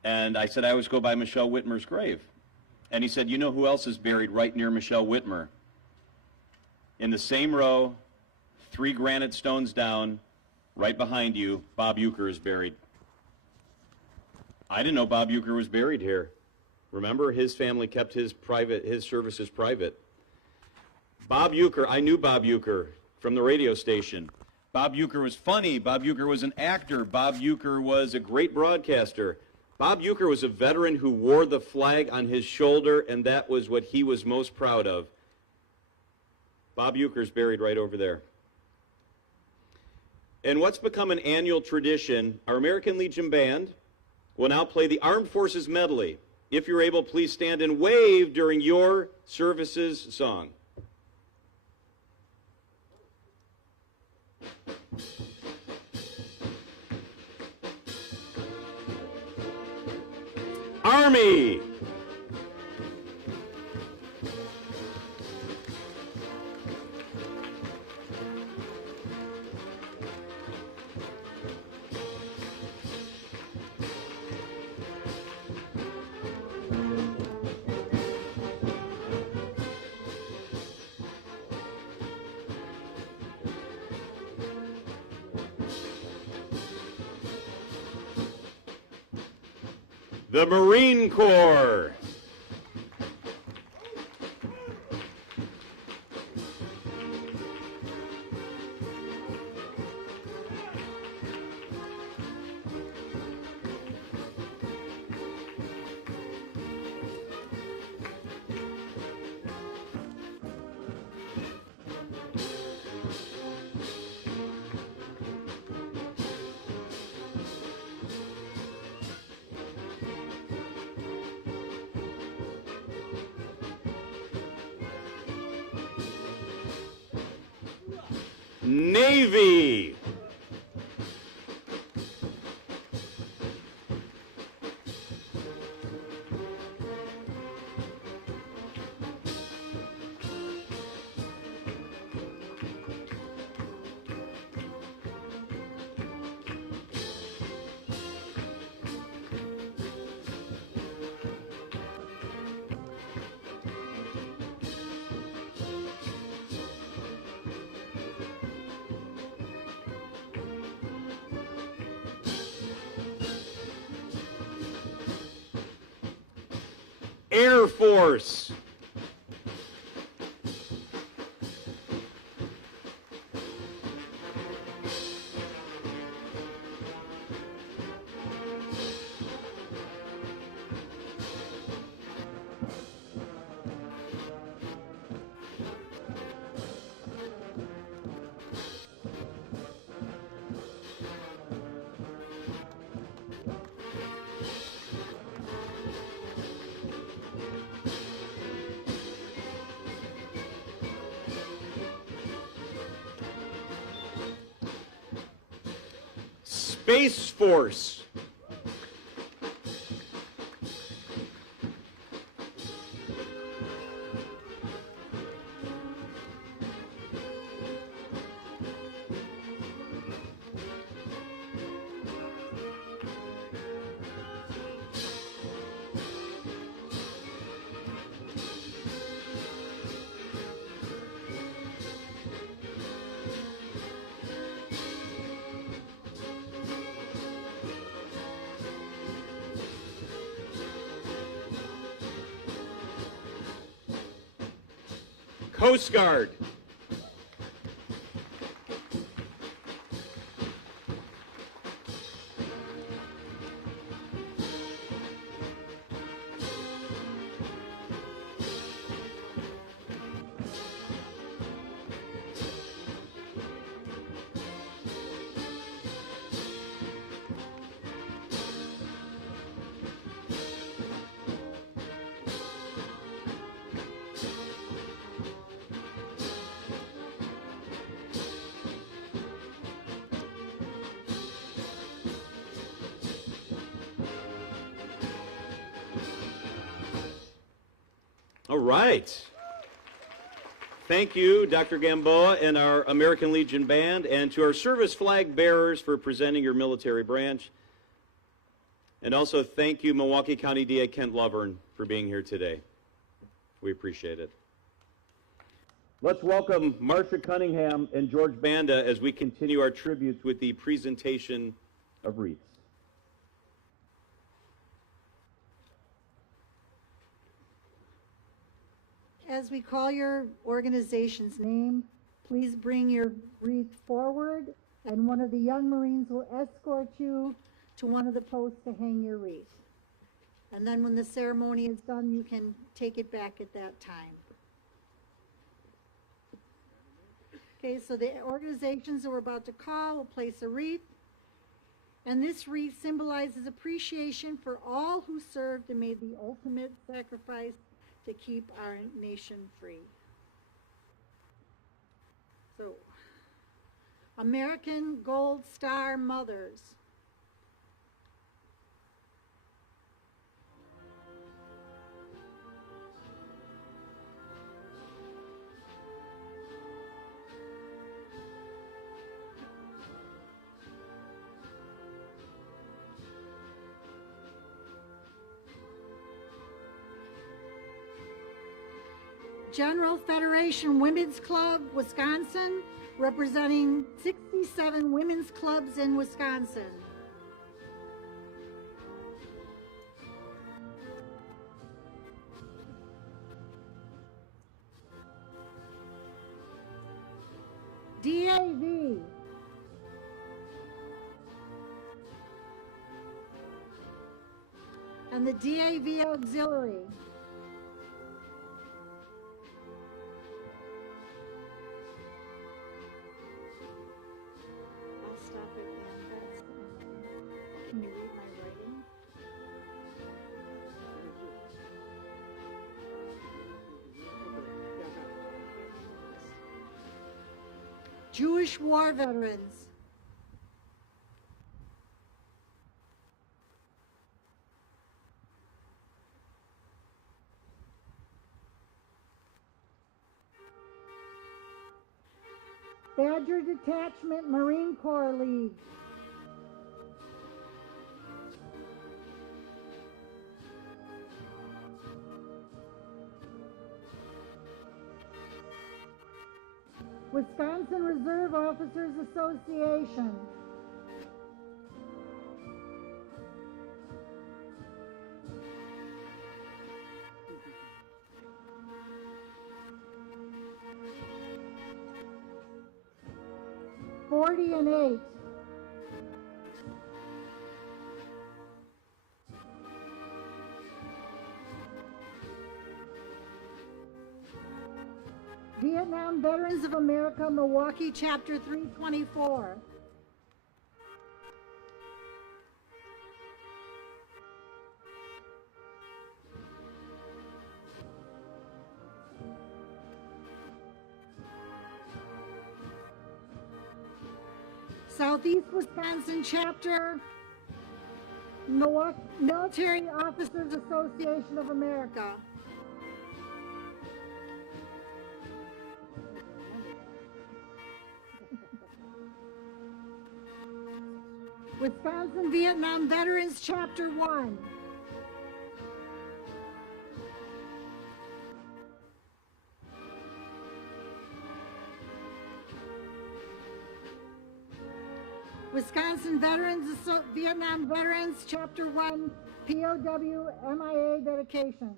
and I said I always go by Michelle Whitmer's grave. And he said, you know who else is buried right near Michelle Whitmer? In the same row, 3 granite stones down, right behind you, Bob Uecker is buried. I didn't know Bob Uecker was buried here. Remember, his family kept his services private. Bob Uecker, I knew Bob Uecker from the radio station. Bob Uecker was funny. Bob Uecker was an actor. Bob Uecker was a great broadcaster. Bob Uecker was a veteran who wore the flag on his shoulder, and that was what he was most proud of. Bob Uecker's buried right over there. And what's become an annual tradition, our American Legion Band will now play the Armed Forces Medley. If you're able, please stand and wave during your services song. Army! The Marine Corps. Navy. Air Force. Space Force. Coast Guard. All right. Thank you, Dr. Gamboa and our American Legion Band, and to our service flag bearers for presenting your military branch. And also thank you, Milwaukee County DA Kent Lovern, for being here today. We appreciate it. Let's welcome Marcia Cunningham and George Banda as we continue our tributes with the presentation of wreaths. As we call your organization's name, please bring your wreath forward, and one of the young Marines will escort you to one of the posts to hang your wreath. And then when the ceremony is done, you can take it back at that time. Okay, so the organizations that we're about to call will place a wreath, and this wreath symbolizes appreciation for all who served and made the ultimate sacrifice to keep our nation free. So, American Gold Star Mothers. General Federation Women's Club, Wisconsin, representing 67 women's clubs in Wisconsin. DAV. And the DAV Auxiliary. Can you read my writing? Jewish war veterans. Badger Detachment Marine Corps League. Wisconsin Reserve Officers Association. 40 and 8. Vietnam Veterans of America, Milwaukee, Chapter 324. Southeast Wisconsin Chapter, Military Officers Association of America. Wisconsin Vietnam Veterans Chapter 1. Wisconsin Vietnam Veterans Chapter 1, POW MIA dedication.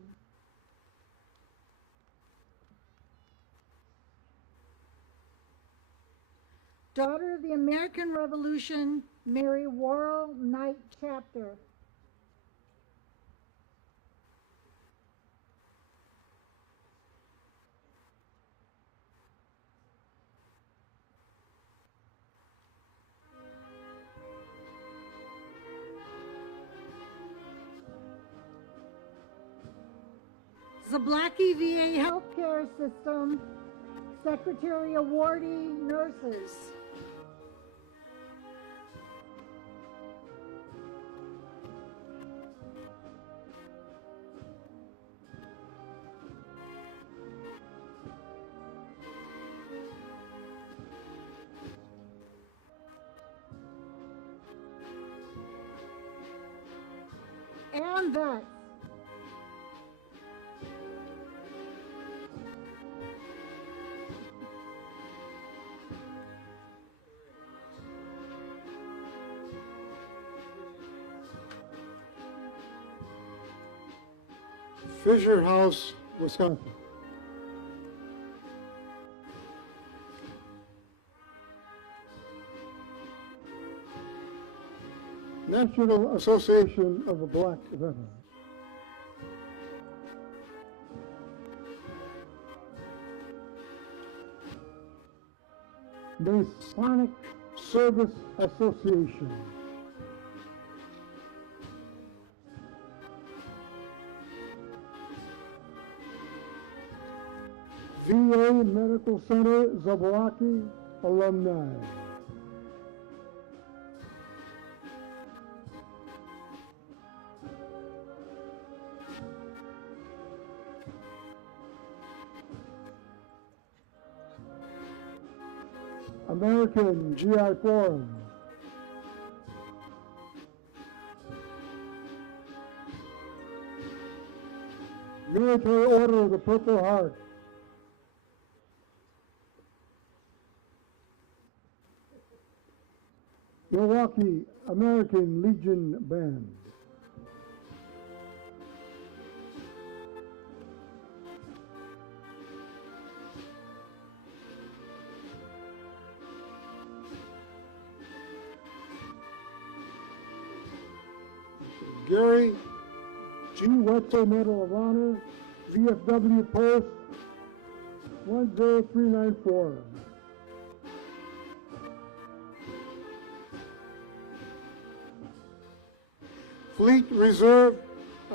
Daughter of the American Revolution, Mary Worrell Knight Chapter. Zablocki VA Healthcare System, Secretary Awardee Nurses. And vets. Fisher House, Wisconsin. National Association of the Black Veterans. Masonic Service Association. VA Medical Center, Zablocki alumni. American GI Forum. Military Order of the Purple Heart. Milwaukee American Legion Band. Gary G. Wetzel Medal of Honor, VFW Post 10394. Fleet Reserve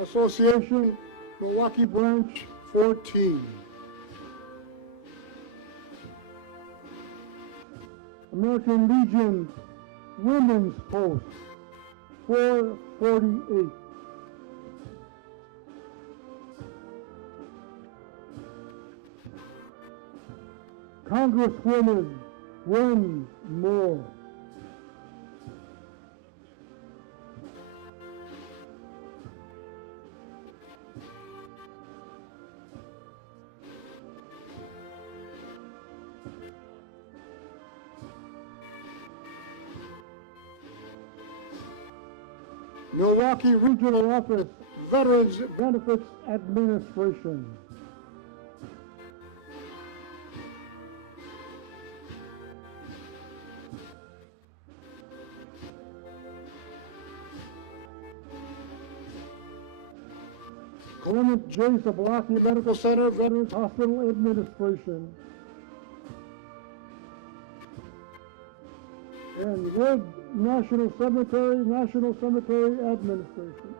Association, Milwaukee Branch 14. American Legion Women's Post 448. Congresswoman Gwen Moore. Milwaukee Regional Office, Veterans Benefits Administration. Clement J. Zablocki Medical Center, Veterans Hospital Administration. And Wood National Cemetery Administration.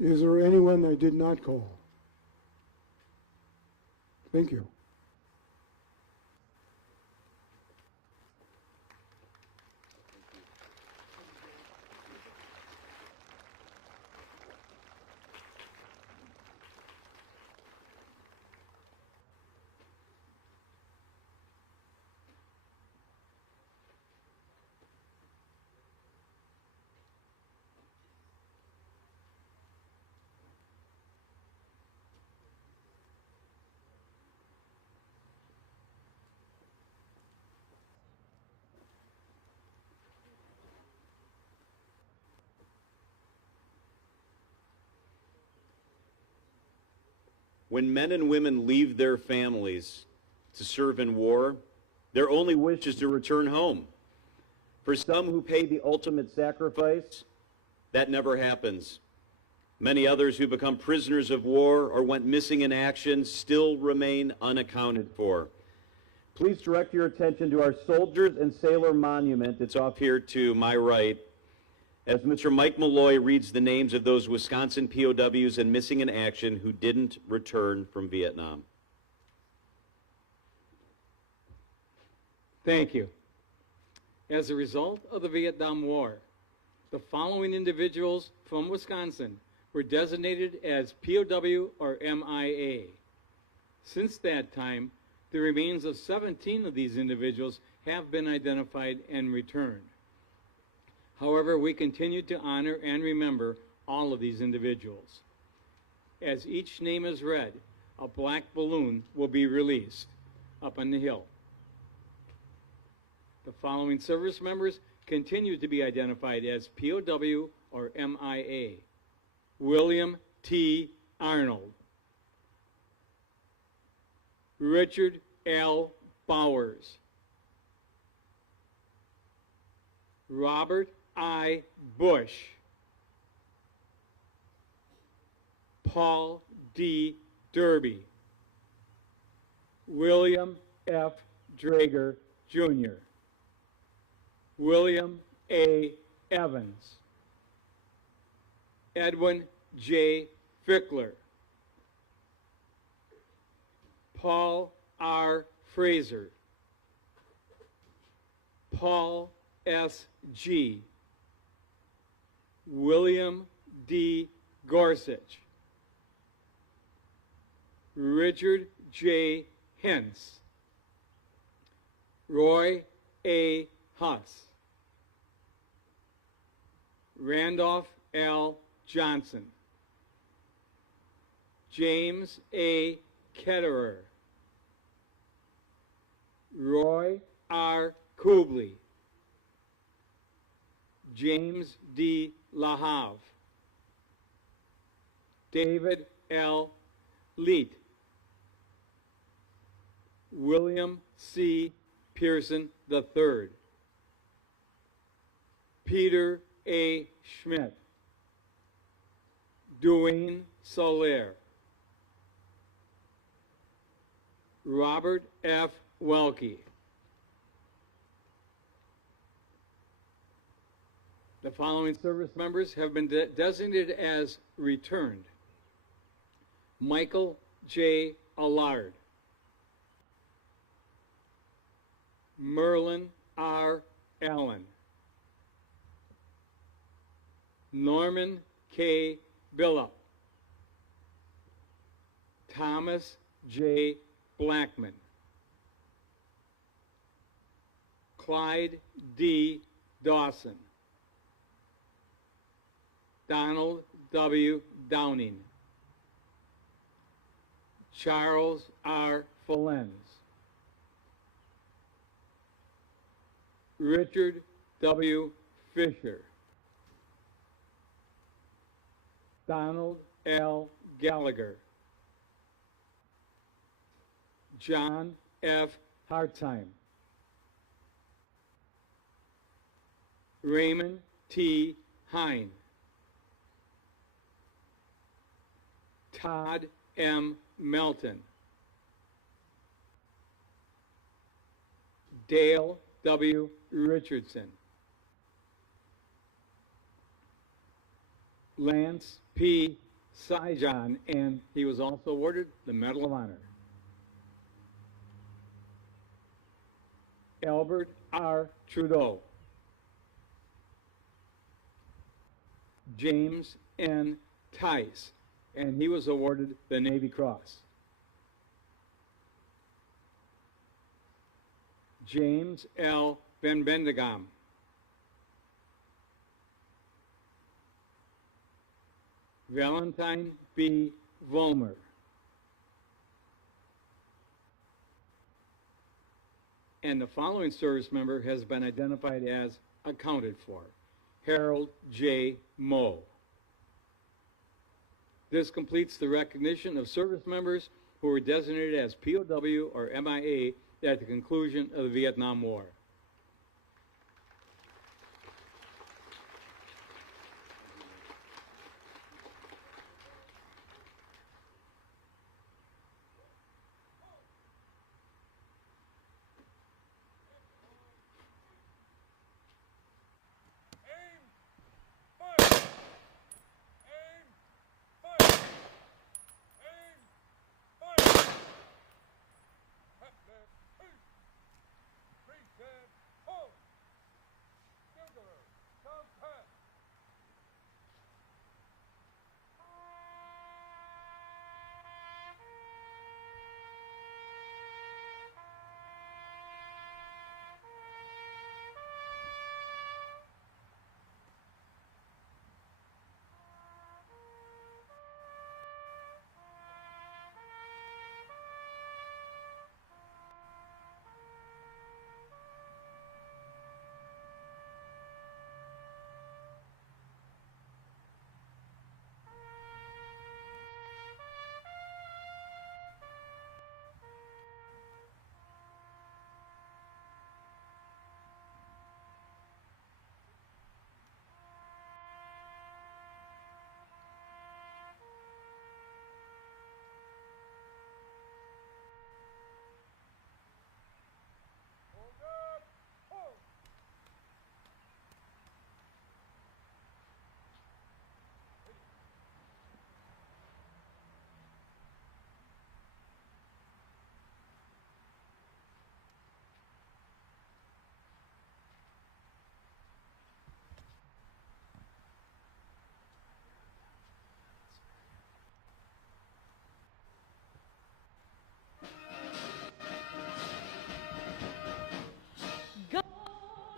Is there anyone I did not call? Thank you. When men and women leave their families to serve in war, their only wish is to return home. For some who pay the ultimate sacrifice, that never happens. Many others who become prisoners of war or went missing in action still remain unaccounted for. Please direct your attention to our Soldiers and Sailor Monument. It's off here to my right, as Mr. Mike Malloy reads the names of those Wisconsin POWs and missing in action who didn't return from Vietnam. Thank you. As a result of the Vietnam War, the following individuals from Wisconsin were designated as POW or MIA. Since that time, the remains of 17 of these individuals have been identified and returned. However, we continue to honor and remember all of these individuals. As each name is read, a black balloon will be released up on the hill. The following service members continue to be identified as POW or MIA. William T. Arnold, Richard L. Bowers, Robert I. Bush, Paul D. Derby, William F. Drager, Jr., William A. Evans, Edwin J. Fickler, Paul R. Fraser, Paul S. G., William D. Gorsuch, Richard J. Hentz, Roy A. Huss, Randolph L. Johnson, James A. Ketterer, Roy R. Kubley, James D. LaHave, David L. Leet, William C. Pearson III, Peter A. Schmidt, Duane Soler, Robert F. Welke. The following service members have been designated as returned: Michael J. Allard, Merlin R. Allen, Norman K. Billup, Thomas J. Blackman, Clyde D. Dawson, Donald W. Downing, Charles R. Follens, Richard W. Fisher. Donald L. Gallagher. John F. Hartheim. Raymond T. Hine. Todd M. Melton. Dale W. Richardson. Lance P. Sijon, and he was also awarded the Medal of Honor. Albert R. Trudeau. James N. Tice, and he was awarded the Navy Cross. James L. Van Bendegam. Valentine B. Volmer. And the following service member has been identified as accounted for: Harold J. Moe. This completes the recognition of service members who were designated as POW or MIA at the conclusion of the Vietnam War.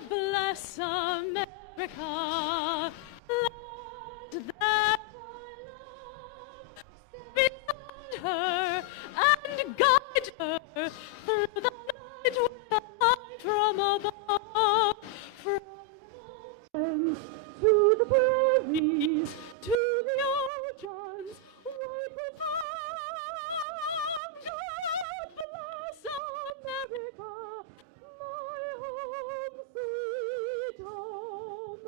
Bless America, land that I love. Stand beside her and guide her through the night with a light from above. From the mountains to the prairies, to the oceans, white with foam. God bless America, my home sweet home.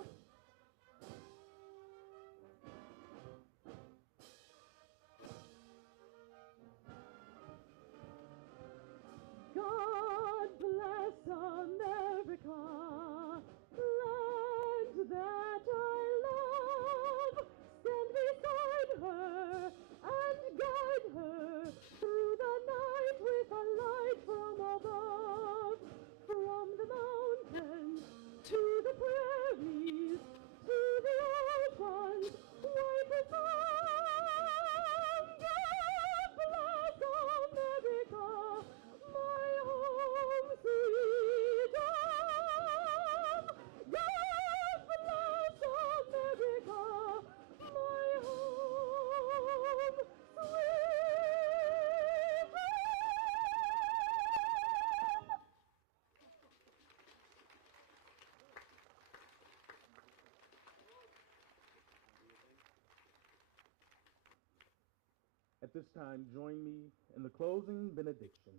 At this time, join me in the closing benediction.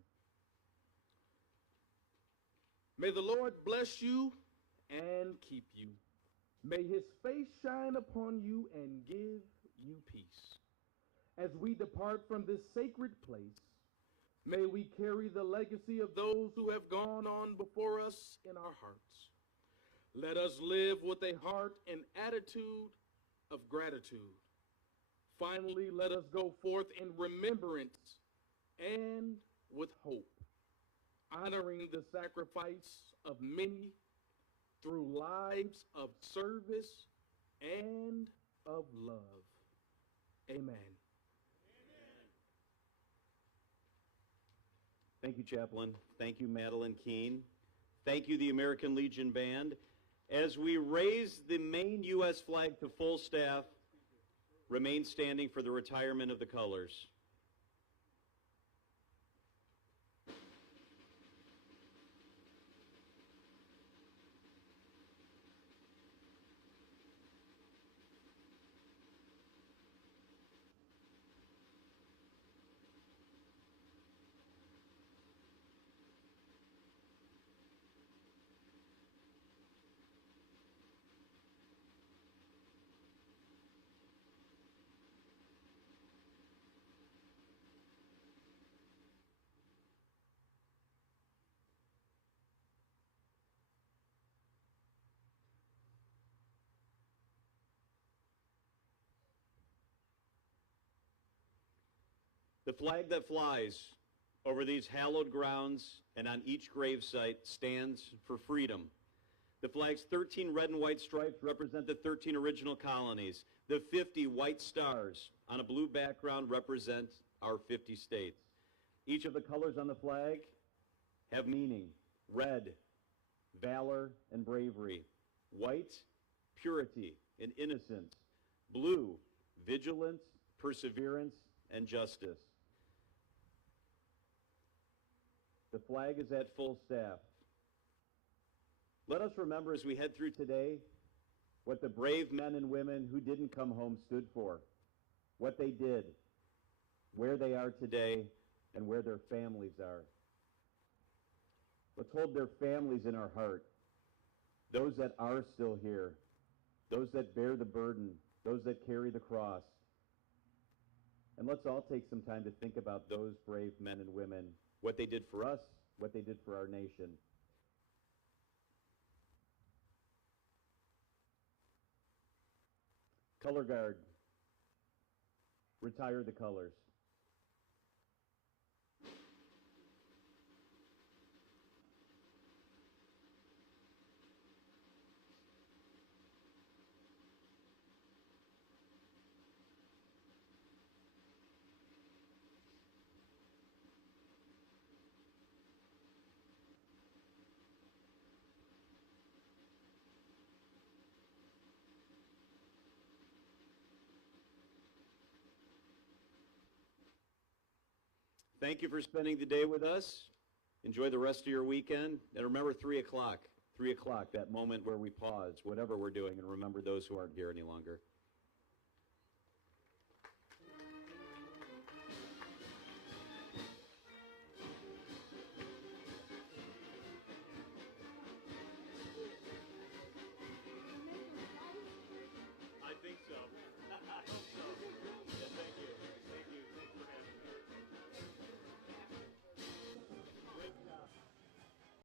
May the Lord bless you and keep you. May his face shine upon you and give you peace. As we depart from this sacred place, may we carry the legacy of those who have gone on before us in our hearts. Let us live with a heart and attitude of gratitude. Finally, let us go forth in remembrance and with hope, honoring the sacrifice of many through lives of service and of love. Amen. Thank you, Chaplain. Thank you, Madeline Keene. Thank you, the American Legion Band. As we raise the main U.S. flag to full staff, remain standing for the retirement of the colors. The flag that flies over these hallowed grounds and on each gravesite stands for freedom. The flag's 13 red and white stripes represent the 13 original colonies. The 50 white stars on a blue background represent our 50 states. Each of the colors on the flag have meaning. Red, valor and bravery. White, purity and innocence. Blue, vigilance, perseverance, and justice. The flag is at full staff. Let us remember as we head through today what the brave men and women who didn't come home stood for, what they did, where they are today, and where their families are. Let's hold their families in our heart, those that are still here, those that bear the burden, those that carry the cross. And let's all take some time to think about those brave men and women, what they did for us, what they did for our nation. Color guard, retire the colors. Thank you for spending the day with us. Enjoy the rest of your weekend. And remember 3 o'clock. 3 o'clock, that moment where we pause, whatever we're doing, and remember those who aren't here any longer.